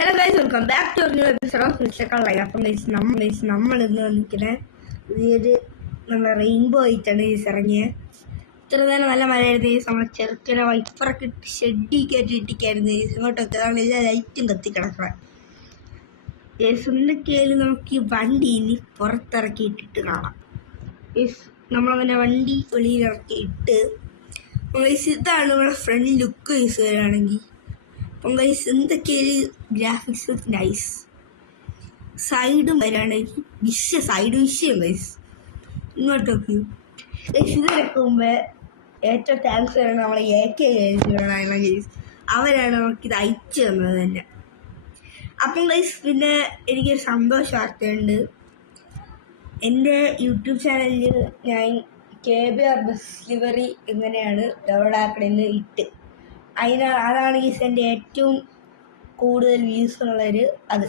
Hello guys, welcome back to new episode of mister live. അപ്പം നമ്മൾ ഇന്ന് വന്നിരിക്കുന്നത് ഇതൊരു നമ്മുടെ റെയിൻബോ ആയിട്ടാണ് ഇറങ്ങിയത്. ഇത്ര നേരം നല്ല മഴയായിരുന്നു. നമ്മളെ ചെറുക്കനെ വൈപ്പറൊക്കെ ഇട്ട് ഷെഡി കയറ്റിയിട്ടിരിക്കായിരുന്നു. ഇങ്ങോട്ടൊക്കെ അതാണ് എല്ലാ ലൈറ്റും കത്തി കിടക്കണം. എന്തൊക്കെയായാലും നമുക്ക് ഈ വണ്ടി ഇനി പുറത്തിറക്കിയിട്ടിട്ട് കാണാം. നമ്മളങ്ങനെ വണ്ടി വെളിയിലിറക്കിയിട്ട് ഇതാണ് നമ്മുടെ ഫ്രണ്ട് ലുക്ക് യൂസ് വരികയാണെങ്കിൽ. അപ്പം ഗൈസ് എന്തൊക്കെയാണ് ഗ്രാഫിക്സ് നൈസ്. സൈഡും വരികയാണെങ്കിൽ സൈഡ് വിഷയം ഗൈസ്. ഇങ്ങോട്ടൊക്കെ ഗൈസ് ഇതിനൊക്കെ മുമ്പേ ഏറ്റവും താങ്ക്സ് പറയണം നമ്മളെ AK ഗൈസ്. അവരാണ് നമുക്കിത് അയച്ചു തന്നത് തന്നെ. അപ്പം ഗൈസ് പിന്നെ എനിക്കൊരു സന്തോഷ വാർത്തയുണ്ട്. എൻ്റെ യൂട്യൂബ് ചാനലിൽ ഞാൻ KBR ബസ് ഡെലിവറി എങ്ങനെയാണ് ഡെവലപ്പ് ആക്കണമെന്ന് ഇട്ട് അതാണ് ഗൈസ് എൻ്റെ ഏറ്റവും കൂടുതൽ വ്യൂസ് ഉള്ളൊരു അത്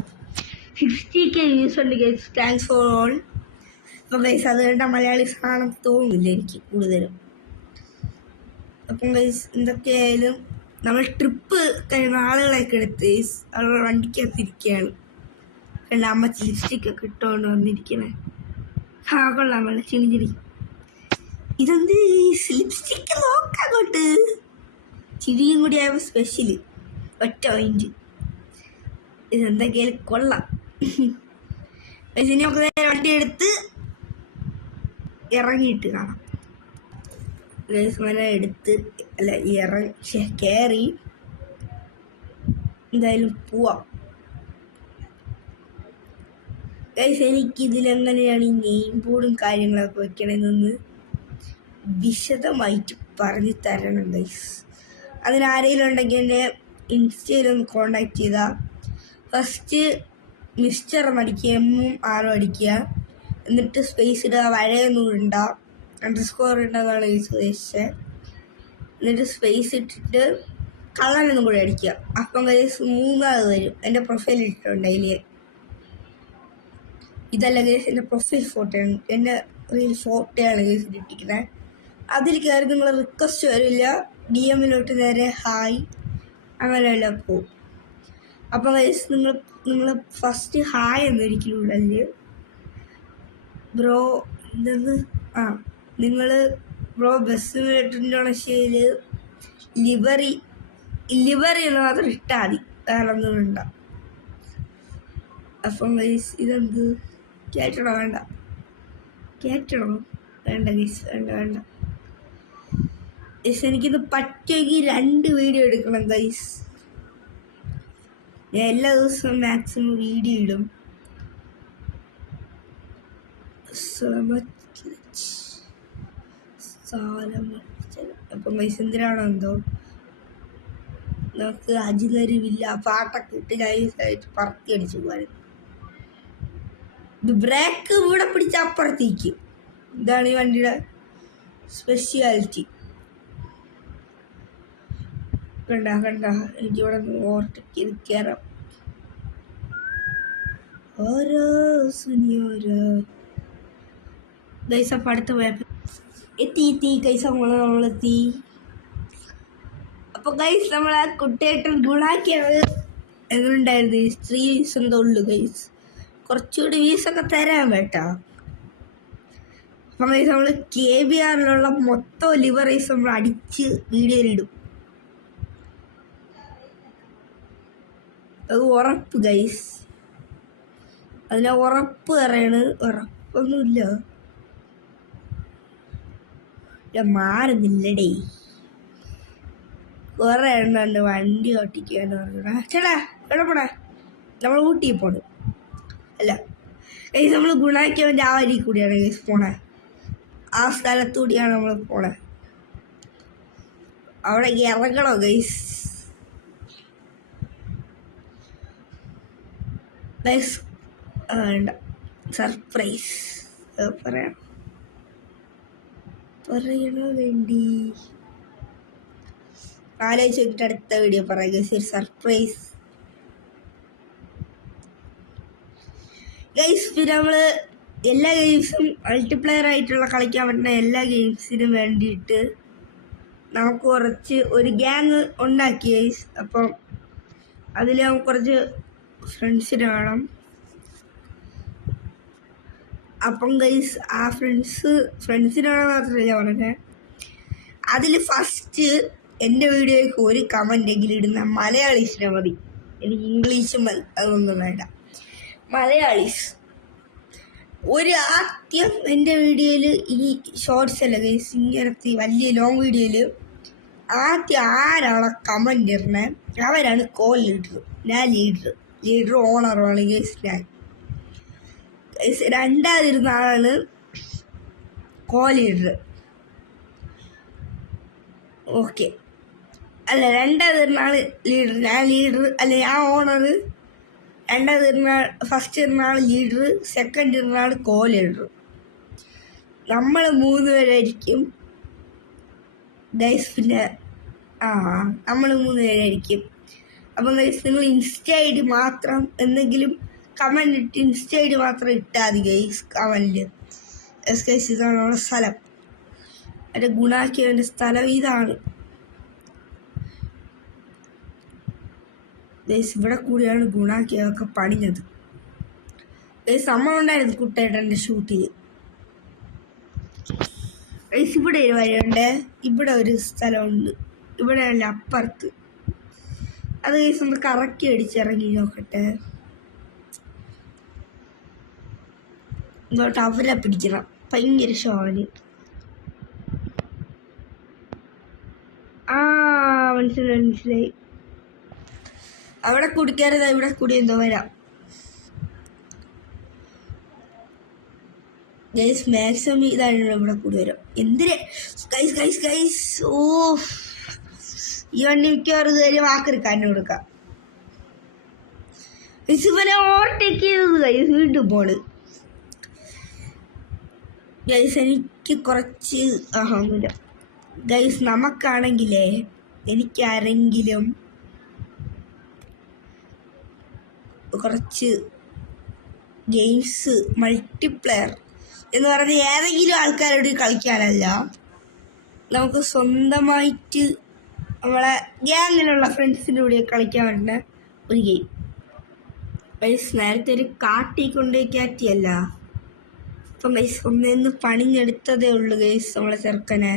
60K വ്യൂസ് ഉണ്ട് ഗൈസ്. Thanks for all. അപ്പം ഗൈസ് അത് കണ്ട മലയാളീസ് ആണെന്ന് തോന്നുന്നില്ല എനിക്ക് കൂടുതലും. അപ്പം ഗൈസ് എന്തൊക്കെയായാലും നമ്മൾ ട്രിപ്പ് കഴിയുന്ന ആളുകളൊക്കെ എടുത്ത് ഗൈസ് അവരുടെ വണ്ടിക്കകത്തിരിക്കുകയാണ്. കണ്ട അമ്മച്ചി ലിപ്സ്റ്റിക്കൊക്കെ ഇട്ടുകൊണ്ട് വന്നിരിക്കണേ. കൊള്ളാം, നല്ല ചിണി. ഇതെന്ത് ലിപ്സ്റ്റിക്ക് നോക്കാങ്ങോട്ട്. ചിരിയും കൂടി ആയപ്പോൾ സ്പെഷ്യല് ഒറ്റ പോയിന്റ്. ഇതെന്തൊക്കെയാലും കൊള്ളാം. ഇനി നമുക്ക് വണ്ടി എടുത്ത് ഇറങ്ങിയിട്ട് കാണാം. എടുത്ത് കയറി എന്തായാലും പോവാം. ഗൈസ് എനിക്കിതിലെങ്ങനെയാണ് ഈ നെയിം ബോർഡും കാര്യങ്ങളൊക്കെ വെക്കണമെന്നൊന്ന് വിശദമായിട്ട് പറഞ്ഞു തരണം ഗൈസ്. അതിനാരെങ്കിലും ഉണ്ടെങ്കിൽ എൻ്റെ ഇൻസ്റ്റയിലൊന്ന് കോണ്ടാക്ട് ചെയ്താൽ ഫസ്റ്റ് മിസ്റ്റർ അടിക്കുക, M-R അടിക്കുക, എന്നിട്ട് സ്പേസ് ഇടുക, വഴയൊന്നും ഇടണ്ട, _ ഇടുന്നതാണ് ഉദ്ദേശിച്ചത്. എന്നിട്ട് സ്പേസ് ഇട്ടിട്ട് കളറൊന്നും കൂടി അടിക്കുക. അപ്പം ഗൈസ് 3 വരും. എൻ്റെ പ്രൊഫൈൽ ഇട്ടിട്ടുണ്ട് അതിൽ. ഇതല്ല ഗൈസ് എൻ്റെ പ്രൊഫൈൽ ഫോട്ടോയാണ്, എൻ്റെ റിയൽ ഫോട്ടോയാണ് ഗൈസ് ഇട്ടിരിക്കുന്നത്. അതിൽ കയറി നിങ്ങൾ റിക്വസ്റ്റ് വരില്ല, DM-ലോട്ട് നേരെ ഹായ് അങ്ങനെയല്ല പോവും. അപ്പം ഗൈസ് നിങ്ങൾ ഫസ്റ്റ് ഹായ് എന്നൊരിക്കലും ഇടല്. ബ്രോ എന്തെന്ന് നിങ്ങൾ ബ്രോ ബസ് ഇൻ്റർനാഷണൽ ലിവറി എന്ന് മാത്രം ഇട്ടാൽ മതി, വേറെ ഒന്നും വേണ്ട. അപ്പം ഗൈസ് ഇതെന്ത് കേട്ടണോ? വേണ്ട ഗൈസ്, വേണ്ട. എനിക്കിത് പറ്റുമെങ്കിൽ 2 വീഡിയോ എടുക്കണം ഗൈസ്. ഞാൻ എല്ലാ ദിവസവും മാക്സിമം വീഡിയോ ഇടും. അപ്പം ഗൈസ് എന്തിനാണോ എന്തോ നമുക്ക് അജിതരുവില്ല പാട്ടൊക്കെ ഇട്ട് നൈസായിട്ട് പറത്തി അടിച്ചു പോകാനും. ഇത് ബ്രേക്ക് ഇവിടെ പിടിച്ച അപ്പുറത്തേക്ക്. ഇതാണ് ഈ വണ്ടിയുടെ സ്പെഷ്യാലിറ്റി. കണ്ട എനിക്കിവിടെ ഓവർടേക്ക് കയറാം. ഓരോ ഗൈസ അടുത്ത് പോയപ്പോൾ എത്തി ഗൈസ നമ്മളെത്തി. അപ്പൊ ഗൈസ് നമ്മളെ കുട്ടിയായിട്ട് ഗുണാക്കിയത് എങ്ങനെയുണ്ടായിരുന്നു? 3 വീസ് എന്തോ ഉള്ളു ഗൈസ്. കുറച്ചുകൂടി വീസൊക്കെ തരാൻ കേട്ടോ. അപ്പം ഗൈസ് നമ്മൾ KBRലുള്ള മൊത്തം ലിവറൈസ് നമ്മൾ അടിച്ച് വീഡിയോയിലിടും. അത് ഉറപ്പ് ഗൈസ്, അതിനെ ഉറപ്പ് പറയണ്. ഉറപ്പൊന്നുമില്ല, മാറുന്നില്ലടേ. കുറെ എണ്ണുണ്ട് വണ്ടി ഓട്ടിക്കാന്ന് പറഞ്ഞ. ചേട്ടാ എവിടെ പോണേ? നമ്മൾ ഊട്ടി പോണ്. അല്ല ഗൈസ്, നമ്മൾ ഗുണാക്കിയവൻ്റെ ആ വരി കൂടിയാണ് ഗൈസ് പോണേ. ആ സ്ഥലത്തൂടിയാണ് നമ്മൾ പോണേ. അവിടെ ഇറങ്ങണോ ഗൈസ്? വേണ്ട, സർപ്രൈസ് പറയണോ വേണ്ടി ആലോചിച്ച് നോക്കിയിട്ട് അടുത്ത വീഡിയോ പറയാം ഗൈസ്. ഒരു സർപ്രൈസ് ഗൈസ്. പിന്നെ നമ്മൾ എല്ലാ ഗെയിംസും മൾട്ടിപ്ലെയർ ആയിട്ടുള്ള കളിക്കാൻ പറ്റുന്ന എല്ലാ ഗെയിംസിനും വേണ്ടിയിട്ട് നമുക്ക് ഒരു ഗ്യാങ് ഉണ്ടാക്കി ഗൈസ്. അപ്പം അതിൽ നമുക്ക് കുറച്ച് ഫ്രണ്ട്സിന് വേണം. അപ്പം ഗൈസ് ആ ഫ്രണ്ട്സിന് വേണം മാത്രമല്ല പറഞ്ഞത്. അതിൽ ഫസ്റ്റ് എൻ്റെ വീഡിയോയ്ക്ക് ഒരു കമൻ്റെങ്കിലും ഇടുന്ന മലയാളീസിനെ മതി. എനിക്ക് ഇംഗ്ലീഷും അതൊന്നും വേണ്ട. മലയാളീസ് ആദ്യം എൻ്റെ വീഡിയോയിൽ ഈ ഷോർട്സ് അല്ല ഗൈസ്, ഇങ്ങനത്തെ വലിയ ലോങ് വീഡിയോയിൽ ആദ്യം ആരാളെ കമൻ്റ് ഇടണേ അവരാണ് ലീഡർ. ഞാൻ ലീഡർ ഓണറാണ് ഗൈസ്. ഞാൻ ഗൈസ് രണ്ടാതിരുന്ന ആളാണ് ലീഡർ. ഓക്കെ, അല്ല രണ്ടാതിരുന്ന ആൾ ലീഡർ, ഞാൻ ലീഡർ അല്ല ഞാൻ ഓണർ. ഫസ്റ്റ് ഇരുന്ന ആൾ ലീഡർ, സെക്കൻഡ് ഇരുന്ന ആൾ ലീഡർ. നമ്മൾ 3 പേരായിരിക്കും ഗൈസ്. പിന്നെ നമ്മൾ 3 പേരായിരിക്കും. അപ്പം ഗൈസ് നിങ്ങൾ ഇൻസ്റ്റ ഐ ഡി മാത്രം എന്തെങ്കിലും കമൻ്റ് ഇട്ട് ഇൻസ്റ്റ ഐ ഡി മാത്രം ഇട്ടാൽ മതി ഗൈസ് കമൻറ്റിൽ. ഗൈസ് ഇതാണ് നമ്മുടെ സ്ഥലം. എൻ്റെ ഗുണാക്കിയവൻ്റെ സ്ഥലം ഇതാണ് ഗൈസ്. ഇവിടെ കൂടിയാണ് ഗുണാക്കിയതൊക്കെ പണിഞ്ഞത് ഗൈസ്. അമ്മ ഉണ്ടായിരുന്നു കുട്ടേട്ടൻ്റെ ഷൂട്ടിൽ ഗൈസ്. ഇവിടെ ഒരു വഴിയുണ്ട്, ഇവിടെ ഒരു സ്ഥലമുണ്ട്, ഇവിടെ അല്ല അപ്പുറത്ത്. അത് ഗൈസ് ഒന്ന് കറക്കി അടിച്ചിറങ്ങി നോക്കട്ടെ. ഇങ്ങോട്ട് അവരെ പിടിക്കണം, ഭയങ്കര ഷോന്. മനസ്സിലായി. അവിടെ കുടിക്കരുത്, ഇവിടെ കൂടി എന്തോ വരാം ഗൈസ്. മാക്സിമം ഇതാണ് ഇവിടെ കൂടി വരാം. എന്തിന് ഗൈസ് ഗൈസ് ഗൈസ്. ഈ വണ്ടി മിക്കവാറും കയറി വാക്കെടുക്കാൻ കൊടുക്കാം ഗൈസ്. ഇവനെ ഓവർടേക്ക് ചെയ്തത് ഗൈസ് വീണ്ടും പോണ് ഗൈസ്. എനിക്ക് കുറച്ച് ഒന്നുമില്ല ഗൈസ്. നമുക്കാണെങ്കിലേ എനിക്കാരെങ്കിലും കുറച്ച് ഗെയിംസ് മൾട്ടിപ്ലെയർ എന്ന് പറഞ്ഞ് ഏതെങ്കിലും ആൾക്കാരോട് കളിക്കാനല്ല, നമുക്ക് സ്വന്തമായിട്ട് നമ്മളെ ഗ്യാങ്ങിലുള്ള ഫ്രണ്ട്സിൻ്റെ കൂടെ കളിക്കാൻ പറ്റുന്ന ഒരു ഗെയിം ഗൈസ്. നേരത്തെ ഒരു കാട്ടി കൊണ്ടുപോയി കയറ്റിയല്ല, അപ്പം ഗൈസ് ഒന്നൊന്ന് പണിഞ്ഞെടുത്തതേ ഉള്ളൂ ഗൈസ് നമ്മളെ ചെറുക്കനെ.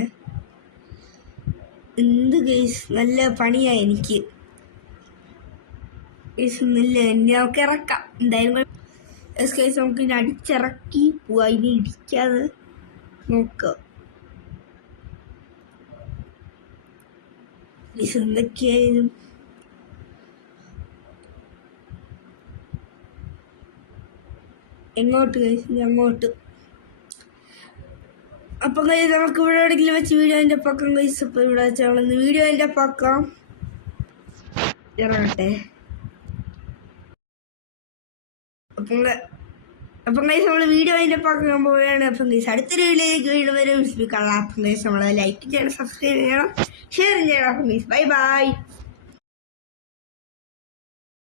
എന്ത് ഗൈസ് നല്ല പണിയായി എനിക്ക് ഗൈസ്. ഒന്നില്ല നമുക്ക് ഇറക്കാം എന്തായാലും ഗൈസ്. നമുക്ക് ഇനി അടിച്ചിറക്കി പോവാ, ഇനി ഇടിക്കാതെ നോക്കാം ഗൈസ്. എന്തൊക്കെയായാലും എങ്ങോട്ട് ഗൈസ്? അങ്ങോട്ട്. അപ്പം ഗൈസ് നമുക്ക് ഇവിടെ എവിടെയെങ്കിലും വെച്ച് വീഡിയോൻ്റെ പക്കം ഗൈസ്. അപ്പം ഇവിടെ വെച്ചാൽ വീഡിയോൻ്റെ പക്കം ഇറങ്ങട്ടെ. അപ്പം ഗൈസ് നമ്മൾ വീഡിയോ അതിൻ്റെ പക്കം പോവുകയാണ്. അപ്പം ഗൈസ് അടുത്തൊരു വീഡിയോയിലേക്ക് വീണ്ടും വരെ വിളിപ്പിക്കാനുള്ള. അപ്പം ഗൈസ് നമ്മളെ ലൈക്ക് ചെയ്യണം, സബ്സ്ക്രൈബ് ചെയ്യണം, ഷെയർ ചെയ്യണം. അപ്പം ഗൈസ് ബൈ ബൈ.